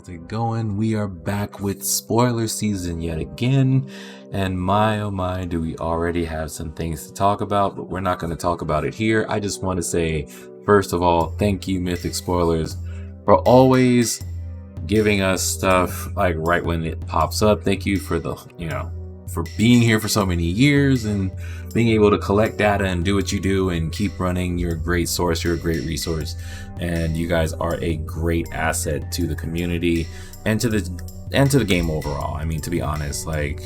how's it going? We are back with spoiler season yet again, and my oh my, do we already have some things to talk about, but we're not going to talk about it here. I just want to say, first of all, thank you, Mythic Spoilers, for always giving us stuff like right when it pops up. Thank you for for being here for so many years and being able to collect data and do what you do and keep running. You're a great source, you're a great resource, and you guys are a great asset to the community and to the game overall. I mean, to be honest, like,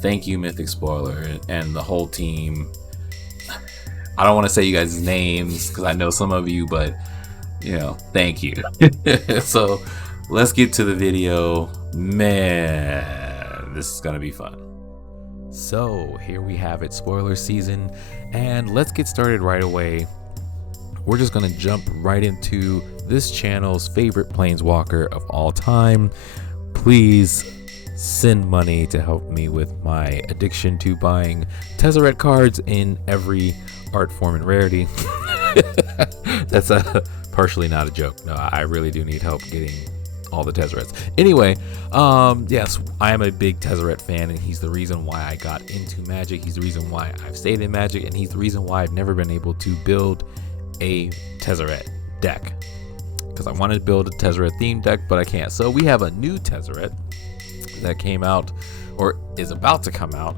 thank you, Mythic Spoiler and the whole team. I don't want to say you guys' names because I know some of you, but thank you. So let's get to the video. Man, this is gonna be fun. So here we have it, spoiler season, and let's get started right away. We're just gonna jump right into this channel's favorite planeswalker of all time. Please send money to help me with my addiction to buying Tezerette cards in every art form and rarity. That's partially not a joke. No, I really do need help getting all the Tezerettes. Anyway, yes, I am a big Tezerette fan, and he's the reason why I got into Magic. He's the reason why I've stayed in Magic, and he's the reason why I've never been able to build a Tezerette deck, because I wanted to build a Tezerette themed deck, but I can't. So we have a new Tezerette that came out, or is about to come out,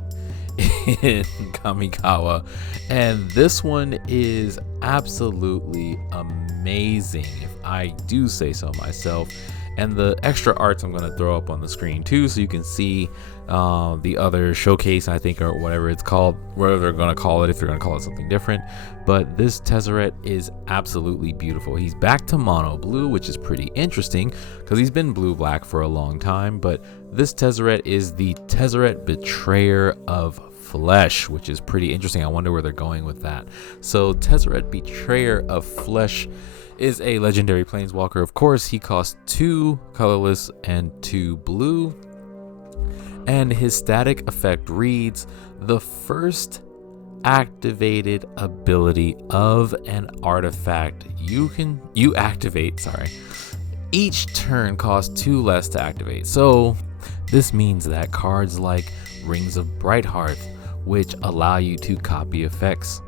in Kamikawa, and this one is absolutely amazing, if I do say so myself. And the extra arts I'm going to throw up on the screen too, so you can see the other showcase, I think, or whatever it's called, whatever they're going to call it, if they're going to call it something different. But this Tezerette is absolutely beautiful. He's back to mono blue, which is pretty interesting because he's been blue black for a long time. But this Tezerette is the Tezerette Betrayer of Flesh, which is pretty interesting. I wonder where they're going with that. So Tezerette Betrayer of Flesh is a legendary planeswalker. Of course, he costs 2 colorless and 2 blue, and his static effect reads: the first activated ability of an artifact you activate, each turn costs 2 less to activate. So this means that cards like Rings of Brighthearth, which allow you to copy effects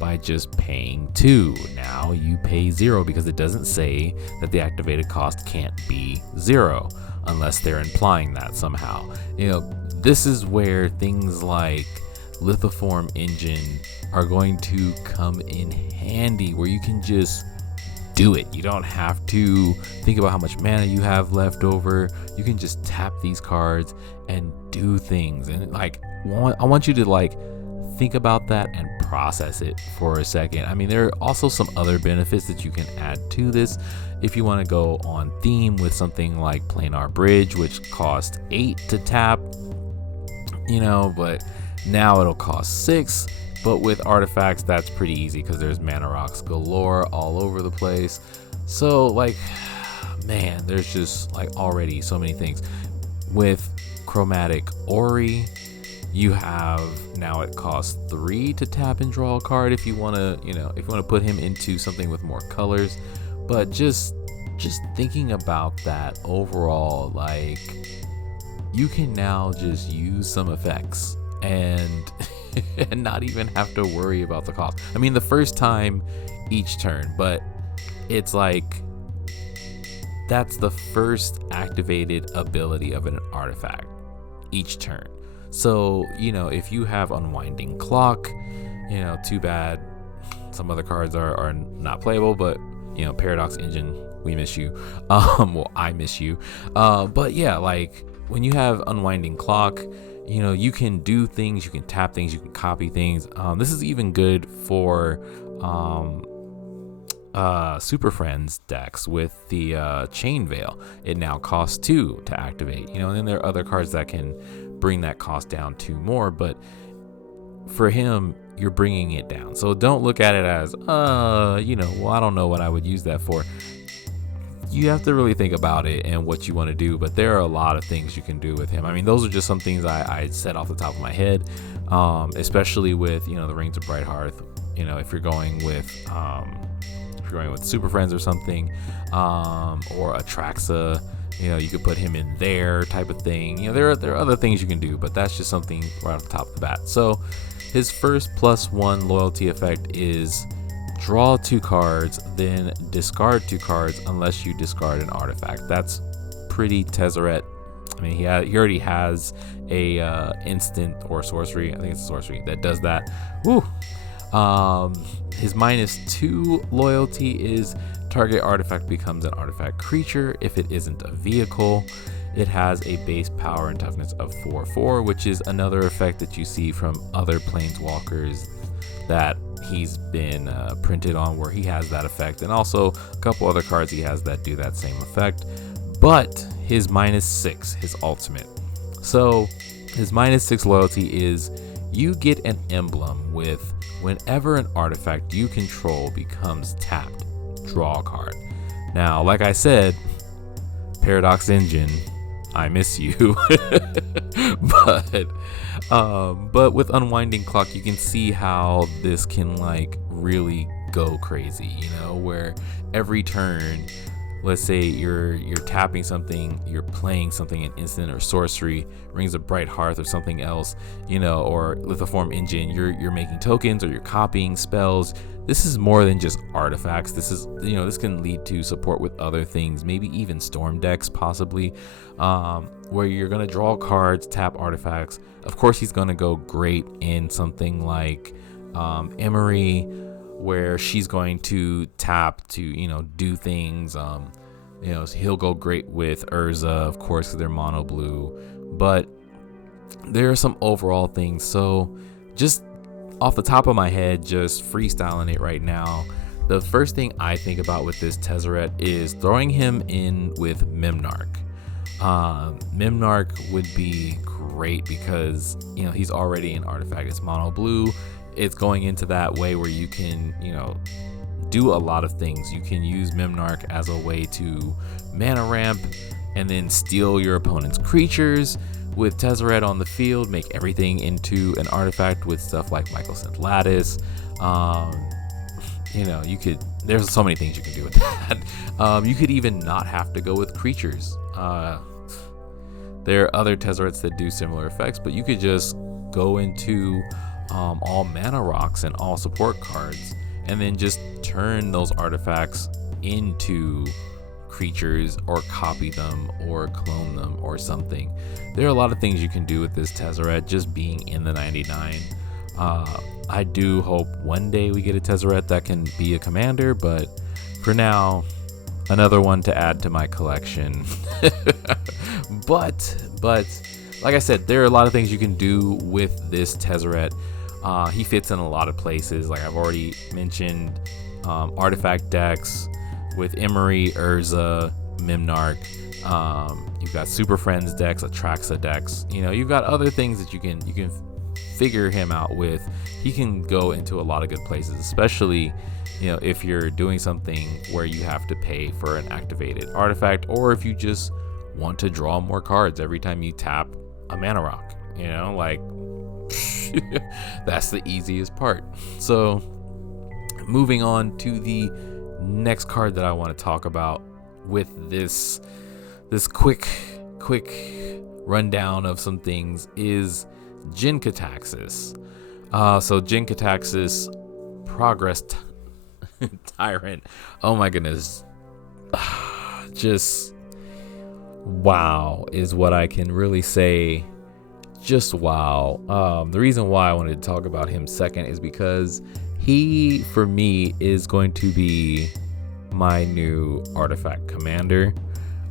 by just paying 2. Now you pay 0 because it doesn't say that the activated cost can't be 0 unless they're implying that somehow. This is where things like Lithoform Engine are going to come in handy, where you can just do it. You don't have to think about how much mana you have left over. You can just tap these cards and do things. And I want you to think about that and process it for a second. I mean, there are also some other benefits that you can add to this if you want to go on theme with something like Planar Bridge, which costs 8 to tap, but now it'll cost 6. But with artifacts, that's pretty easy because there's mana rocks galore all over the place. So man, there's just already so many things. With Chromatic Ori, you have, now it costs 3 to tap and draw a card if you want to put him into something with more colors. But just thinking about that overall, you can now just use some effects and and not even have to worry about the cost. I mean, the first time each turn, but it's that's the first activated ability of an artifact each turn. So, if you have Unwinding Clock, too bad some other cards are not playable, but, Paradox Engine, we miss you. Well, I miss you. But yeah, when you have Unwinding Clock, you can do things, you can tap things, you can copy things. This is even good for Super Friends decks with the Chain Veil. It now costs 2 to activate, and then there are other cards that can bring that cost down 2 more, but for him, you're bringing it down. So don't look at it as, well, I don't know what I would use that for. You have to really think about it and what you want to do, but there are a lot of things you can do with him. I mean, those are just some things I said off the top of my head, especially with, the Rings of Brighthearth. If you're going with Super Friends or something, or Atraxa, You know, you could put him in there type of thing. You know, there are other things you can do, but that's just something right off the top of the bat. So his first +1 loyalty effect is draw 2 cards, then discard 2 cards unless you discard an artifact. That's pretty Tezerette. I mean, he already has a instant or sorcery. I think it's a sorcery that does that. Woo. His -2 loyalty is target artifact becomes an artifact creature if it isn't a vehicle. It has a base power and toughness of 4/4, which is another effect that you see from other planeswalkers that he's been printed on, where he has that effect, and also a couple other cards he has that do that same effect. But his -6, his ultimate. So his -6 loyalty is you get an emblem with whenever an artifact you control becomes tapped, draw a card. Now, like I said, Paradox Engine, I miss you. but with Unwinding Clock, you can see how this can like really go crazy, you know, where every turn, let's say you're tapping something, you're playing something, an instant or sorcery, Rings of Bright Hearth or something else, you know, or Lithoform Engine, you're making tokens or you're copying spells. This is more than just artifacts. This is, you know, this can lead to support with other things, maybe even storm decks possibly, where you're gonna draw cards, tap artifacts. Of course, he's gonna go great in something like Emery, where she's going to tap to, you know, do things. You know, he'll go great with Urza, of course, because they're mono blue. But there are some overall things. So just off the top of my head, just freestyling it right now, the first thing I think about with this Tezerette is throwing him in with Mimnarch. Mimnarch would be great because, you know, he's already an artifact. It's mono blue. It's going into that way where you can, you know, do a lot of things. You can use Mimnarch as a way to mana ramp and then steal your opponent's creatures. With Tezerette on the field, make everything into an artifact with stuff like Michael Synth Lattice. You know, there's so many things you can do with that. You could even not have to go with creatures. There are other Tezerettes that do similar effects, but you could just go into all mana rocks and all support cards, and then just turn those artifacts into creatures or copy them or clone them or something. There are a lot of things you can do with this Tezerette just being in the 99. I do hope one day we get a Tezerette that can be a commander, but for now, another one to add to my collection. but like I said, there are a lot of things you can do with this Tezerette. He fits in a lot of places, like I've already mentioned, artifact decks with Emery, Urza, Mimnarch. You've got Super Friends decks, Atraxa decks. You know, you've got other things that you can figure him out with. He can go into a lot of good places, especially, you know, if you're doing something where you have to pay for an activated artifact, or if you just want to draw more cards every time you tap a mana rock. You know, like that's the easiest part. So moving on to the next card that I want to talk about with this quick rundown of some things is Jink. So Jink, Progress Tyrant. Oh my goodness. Just wow is what I can really say. Just wow. The reason why I wanted to talk about him second is because he, for me, is going to be my new artifact commander.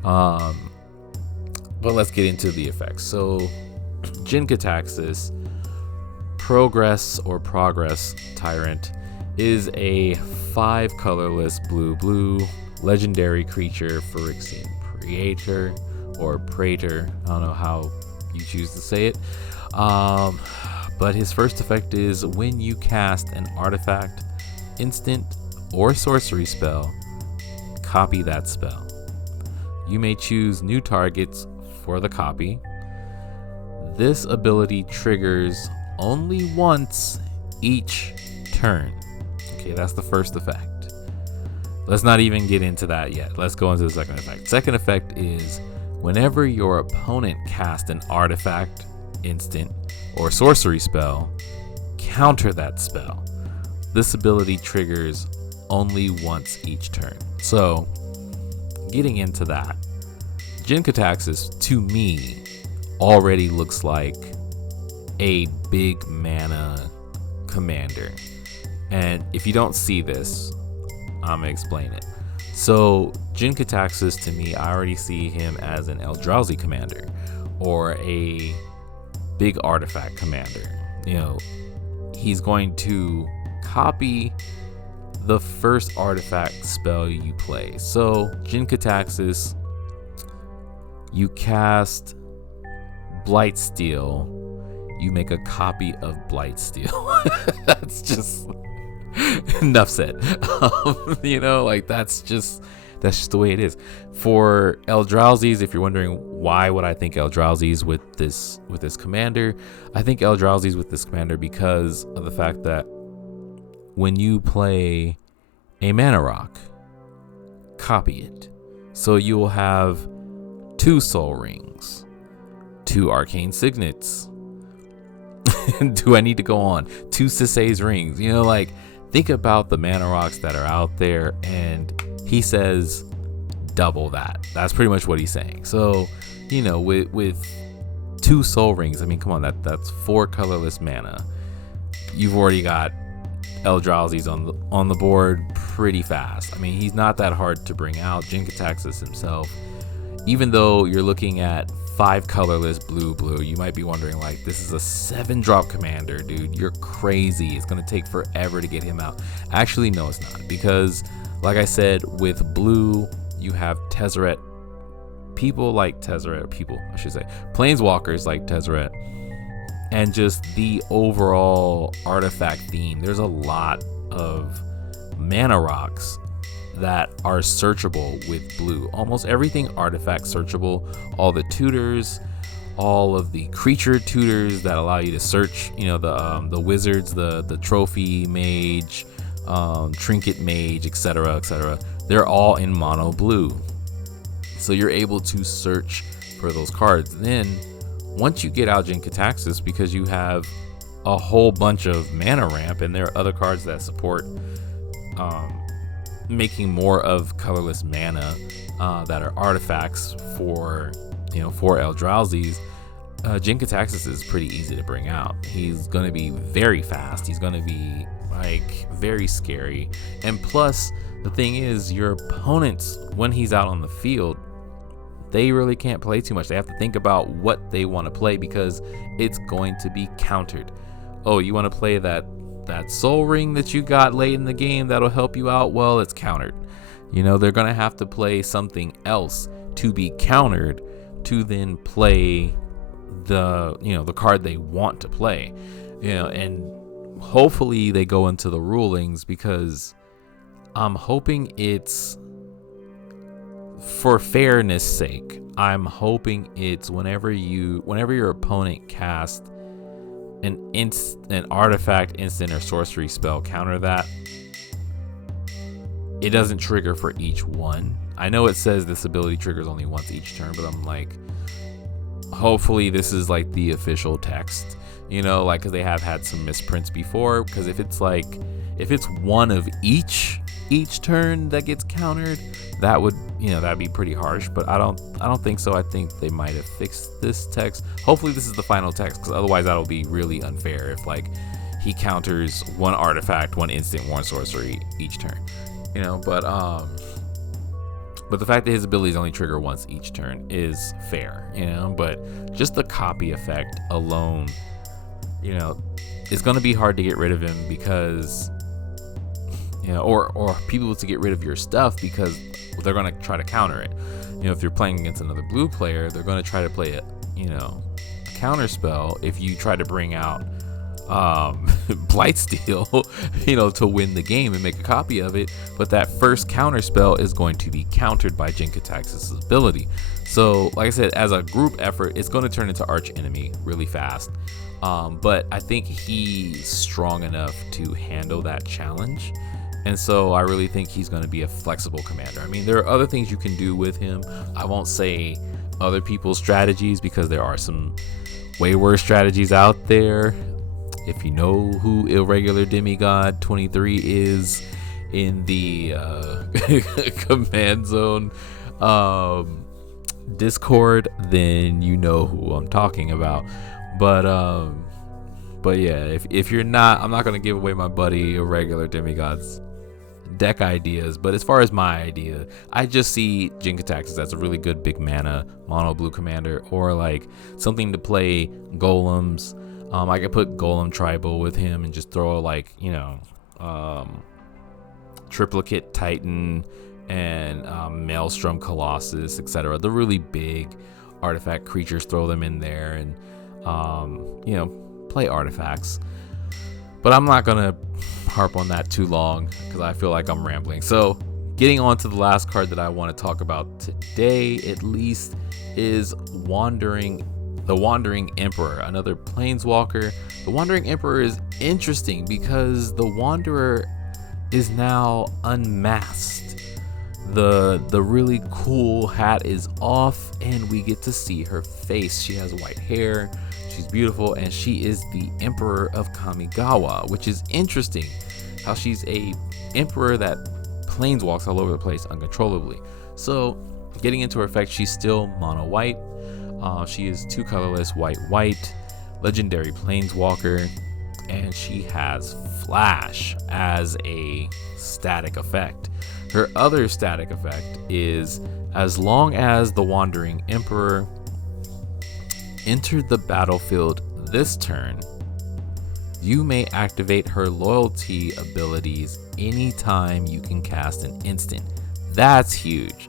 But let's get into the effects. So Jink, Progress Tyrant, is a 5 colorless blue legendary creature, Phyrexian Praetor or Praetor. I don't know how you choose to say it. But his first effect is when you cast an artifact, instant, or sorcery spell, copy that spell. You may choose new targets for the copy. This ability triggers only once each turn. Okay, that's the first effect. Let's not even get into that yet. Let's go into the second effect. Second effect is whenever your opponent casts an artifact, instant, or sorcery spell, counter that spell. This ability triggers only once each turn. So, getting into that, Jin-Kataxis, to me, already looks like a big mana commander. And if you don't see this, I'm gonna explain it. So Jin-Kataxis, to me, I already see him as an Eldrazi commander or a big artifact commander. You know, he's going to copy the first artifact spell you play. So Jin-Kataxis, you cast Blightsteel, you make a copy of Blightsteel. That's just enough said. You know, like that's just the way it is. For Eldrauzis, if you're wondering why would I think Eldrauzis with this commander, I think Eldrauzis with this commander because of the fact that when you play a mana rock, copy it. So you will have 2 soul rings, 2 arcane signets. Do I need to go on? 2 Sisei's rings. You know, like, think about the mana rocks that are out there, and he says double that. That's pretty much what he's saying. So, you know, with 2 soul rings, I mean, come on, that's 4 colorless mana. You've already got Eldrauzis on the board pretty fast. I mean, he's not that hard to bring out. Jin-Kataxis himself, even though you're looking at 5 colorless blue, you might be wondering, like, this is a 7-drop commander, dude. You're crazy. It's gonna take forever to get him out. Actually, no, it's not, because like I said, with blue, you have Tezerette. People like Tezerette, planeswalkers like Tezerette, and just the overall artifact theme. There's a lot of mana rocks that are searchable with blue. Almost everything artifact searchable. All the tutors, all of the creature tutors that allow you to search. You know, the wizards, the trophy mage, trinket mage, etc. They're all in mono blue. So you're able to search for those cards. Then once you get out Jin-Kataxis, because you have a whole bunch of mana ramp, and there are other cards that support making more of colorless mana that are artifacts for Eldrauzis. Jin-Kataxis is pretty easy to bring out. He's gonna be very fast. He's gonna be like very scary. And plus, the thing is, your opponents, when he's out on the field, they really can't play too much. They have to think about what they want to play because it's going to be countered. Oh, you want to play that soul ring that you got late in the game that'll help you out? Well, it's countered. You know, they're going to have to play something else to be countered to then play the card they want to play. You know, and hopefully they go into the rulings, because I'm hoping it's for fairness sake. I'm hoping it's whenever your opponent casts an artifact, instant, or sorcery spell, counter that, it doesn't trigger for each one. I know it says this ability triggers only once each turn, but I'm like, hopefully this is like the official text, you know, like, because they have had some misprints before. Because if it's one of each turn that gets countered, that'd be pretty harsh. But I don't think so. I think they might have fixed this text. Hopefully this is the final text, because otherwise that'll be really unfair if, like, he counters 1 artifact, 1 instant, 1 sorcery each turn, you know. But the fact that his abilities only trigger once each turn is fair, you know. But just the copy effect alone, you know, it's going to be hard to get rid of him, because, you know, or people to get rid of your stuff, because they're going to try to counter it. You know, if you're playing against another blue player, they're going to try to play a counter spell if you try to bring out Blightsteel, you know, to win the game and make a copy of it. But that first counter spell is going to be countered by Jin-Kataxis' ability. So, like I said, as a group effort, it's going to turn into arch enemy really fast. But I think he's strong enough to handle that challenge. And so I really think he's going to be a flexible commander. I mean, there are other things you can do with him. I won't say other people's strategies, because there are some way worse strategies out there. If you know who Irregular Demigod 23 is in the command zone Discord, then you know who I'm talking about. But yeah, if you're not, I'm not gonna give away my buddy Irregular Demigod's deck ideas. But as far as my idea, I just see Jink attacks as a really good big mana mono blue commander, or like something to play golems. I could put Golem Tribal with him and just throw like, you know, Triplicate Titan and Maelstrom Colossus, etc. The really big artifact creatures, throw them in there and, you know, play artifacts. But I'm not going to harp on that too long because I feel like I'm rambling. So getting on to the last card that I want to talk about today, at least, is the Wandering Emperor, another planeswalker. The Wandering Emperor is interesting because the Wanderer is now unmasked. The really cool hat is off and we get to see her face. She has white hair, she's beautiful, and she is the Emperor of Kamigawa, which is interesting how she's a emperor that planeswalks all over the place uncontrollably. So getting into her effect, she's still mono white. She is 2 colorless, white, legendary planeswalker, and she has Flash as a static effect. Her other static effect is, as long as the Wandering Emperor entered the battlefield this turn, you may activate her loyalty abilities anytime you can cast an instant. That's huge.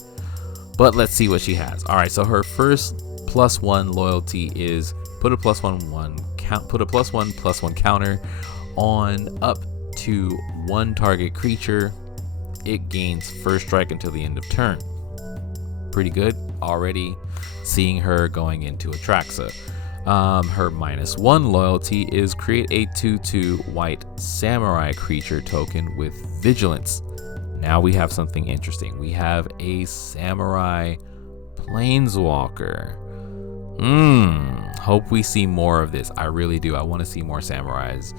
But let's see what she has. All right, so her first +1 loyalty is put a +1/+1 counter on up to 1 target creature. It gains first strike until the end of turn. Pretty good. Already seeing her going into Atraxa. Her -1 loyalty is create a 2/2 white samurai creature token with vigilance. Now we have something interesting. We have a samurai planeswalker. Hope we see more of this. I really do. I want to see more samurais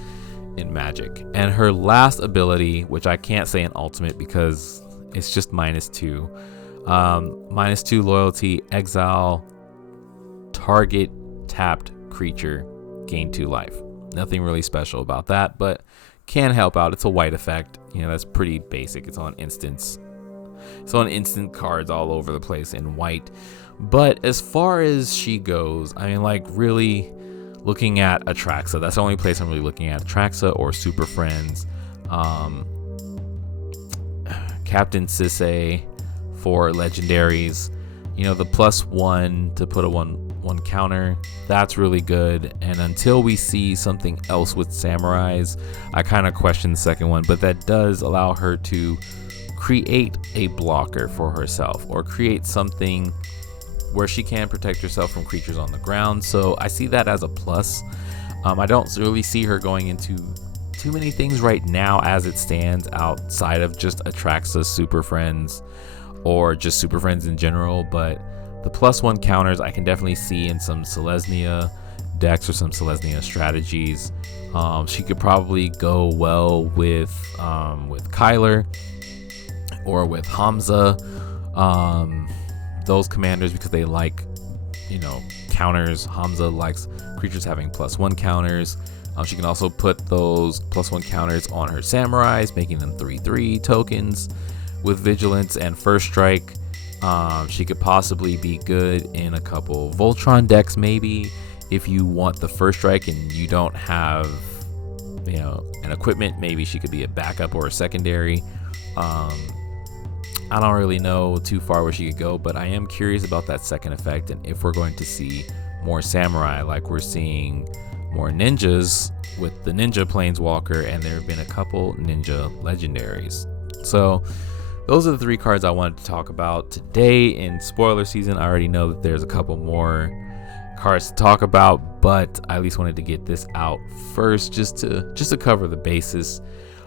in Magic. And her last ability, which I can't say in Ultimate because it's just -2. -2 loyalty, exile target tapped creature, gain 2 life. Nothing really special about that, but can help out. It's a white effect. You know, that's pretty basic. It's on instants. It's on instant cards all over the place in white. But as far as she goes, I mean, like, really looking at Atraxa, that's the only place I'm really looking at. Atraxa or Super Friends. Captain Sisay for legendaries. You know, the +1 to put a 1/1 counter, that's really good. And until we see something else with samurais, I kind of question the second one, but that does allow her to create a blocker for herself or create something where she can protect herself from creatures on the ground. So I see that as a plus. I don't really see her going into too many things right now as it stands outside of just Atraxa Super Friends or just Super Friends in general, but the +1 counters I can definitely see in some Selesnya decks or some Selesnya strategies. She could probably go well with Kyler or with Hamza, those commanders, because they like, you know, counters. Hamza likes creatures having +1 counters. She can also put those +1 counters on her samurais, making them 3/3 tokens with vigilance and first strike. She could possibly be good in a couple Voltron decks, maybe, if you want the first strike and you don't have, you know, an equipment. Maybe she could be a backup or a secondary. I don't really know too far where she could go, but I am curious about that second effect and if we're going to see more samurai, like we're seeing more ninjas with the ninja planeswalker, and there have been a couple ninja legendaries. So those are the 3 cards I wanted to talk about today in spoiler season. I already know that there's a couple more cards to talk about, but I at least wanted to get this out first just to cover the basis.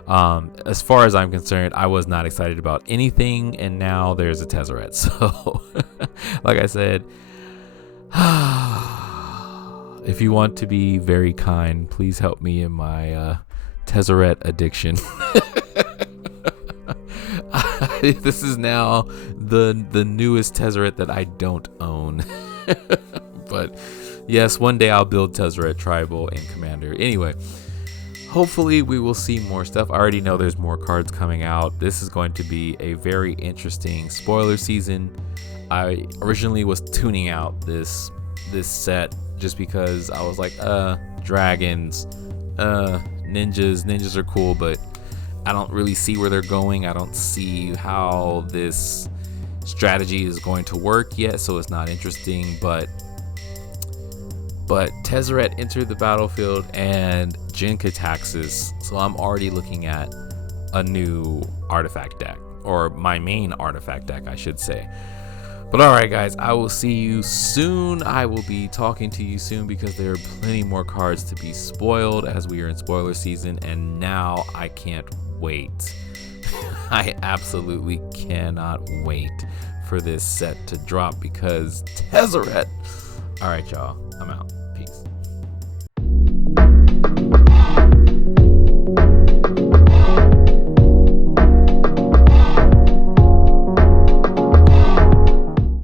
As far as I'm concerned, I was not excited about anything, and now there's a Tezerette. So like I said, If you want to be very kind, please help me in my Tezerette addiction. This is now the newest Tezerette that I don't own. But yes, one day I'll build Tezerette Tribal and Commander. Anyway, hopefully we will see more stuff. I already know there's more cards coming out. This is going to be a very interesting spoiler season. I originally was tuning out this set just because I was like, dragons, ninjas are cool, but I don't really see where they're going. I don't see how this strategy is going to work yet, so it's not interesting. But Tezerette entered the battlefield and Jink attacks us, so I'm already looking at a new artifact deck, or my main artifact deck, I should say. But alright guys, I will see you soon. I will be talking to you soon because there are plenty more cards to be spoiled as we are in spoiler season, and now I can't wait. I absolutely cannot wait for this set to drop because Tezerette. Alright y'all, I'm out.